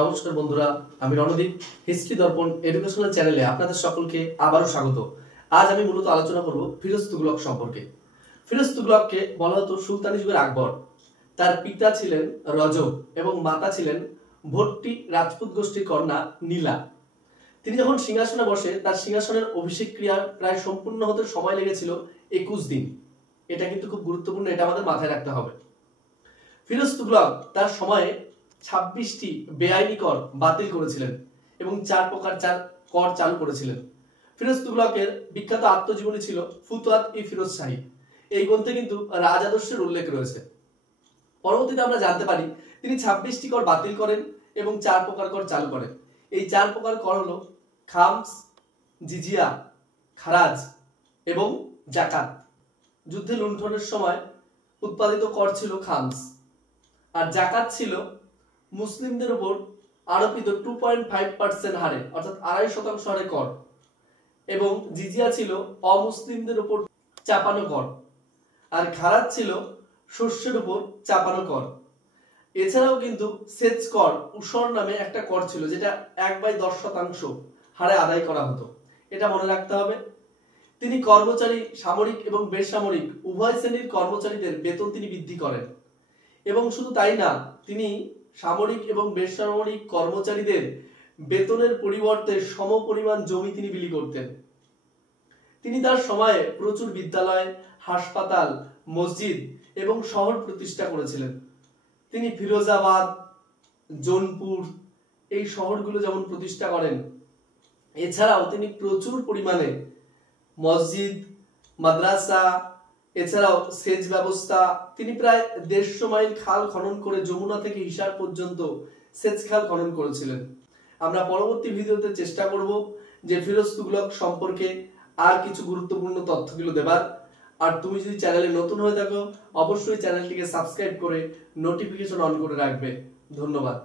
নমস্কার বন্ধুরা, আমি রণদীপ হিস্ট্রি দর্পণ এডুকেশনাল চ্যানেলে আপনাদের সকলকে আবারও স্বাগত। আজ আমি মূলত আলোচনা করব ফিরোজ তুগলক সম্পর্কে। ফিরোজ তুগলককে বলা হতো সুলতানি যুগের আকবর। তার পিতা ছিলেন রজব এবং মাতা ছিলেন ভট্টি রাজপুত গোষ্ঠীর কন্যা নীলা। তিনি যখন সিংহাসনে বসে তার সিংহাসনের অভিষেক ক্রিয়া প্রায় সম্পূর্ণ হতে সময় লেগেছিল 21 দিন। এটা কিন্তু খুব গুরুত্বপূর্ণ, এটা আমাদের মাথায় রাখতে হবে। ফিরোজ তুগলক তার সময়ে 26টি বেআইনি কর বাতিল করেছিলেন এবং 4 প্রকার কর চালু করেছিলেন। ফিরোজ তুগলকের বিখ্যাত আত্মজীবনী ছিল ফুতুয়াত-ই-ফিরোজ শাহী। এই গ্রন্থে কিন্তু রাজ আদর্শের উল্লেখ রয়েছে। পরবর্তীতে আমরা জানতে পারি তিনি 26টি কর বাতিল করেন এবং 4 প্রকার কর চালু করেন। এই 4 প্রকার কর হলো খামস, জিজিয়া, খারাজ এবং জাকাত। যুদ্ধে লুণ্ঠনের সময় উৎপাদিত কর ছিল খামস, আর জাকাত ছিল মুসলিমদের উপর আরোপিত 2.5% হারে অর্থাৎ 2.5% হারে কর, এবং জিজিয়া ছিল অমুসলিমদের উপর চাপানো কর, আর খারাজ ছিল শস্যের উপর চাপানো কর। এছাড়াও কিন্তু সেচ কর উসর নামে একটা কর ছিল, যেটা 1/10% হারে আদায় করা হতো। এটা মনে রাখতে হবে। তিনি কর্মচারী, সামরিক এবং বেসামরিক উভয় শ্রেণীর কর্মচারীদের বেতন তিনি বৃদ্ধি করেন, এবং শুধু তাই না, তিনি সামরিক এবং বেসামরিক কর্মচারীদের বেতনের পরিবর্তে সমপরিমাণ জমি তিনি বিলি করতেন। তিনি তার সময়ে প্রচুর বিদ্যালয়, হাসপাতাল, মসজিদ এবং শহর প্রতিষ্ঠা করেছিলেন। তিনি ফিরোজাবাদ, জৌনপুর এই শহরগুলো যেমন প্রতিষ্ঠা করেন, এছাড়াও তিনি প্রচুর পরিমাণে মসজিদ, মাদ্রাসা, এছাড়াও সেচ ব্যবস্থা, তিনি প্রায় 150 মাইল খাল খনন করে যমুনা থেকে হিসার পর্যন্ত সেচ খাল খনন করেছিলেন। আমরা পরবর্তী ভিডিওতে চেষ্টা করব যে ফিরোজ তুগলক সম্পর্কে আর কিছু গুরুত্বপূর্ণ তথ্যগুলো দেবার। আর তুমি যদি চ্যানেলে নতুন হয়ে থাকো, অবশ্যই চ্যানেলটিকে সাবস্ক্রাইব করে নোটিফিকেশন অন করে রাখবে। ধন্যবাদ।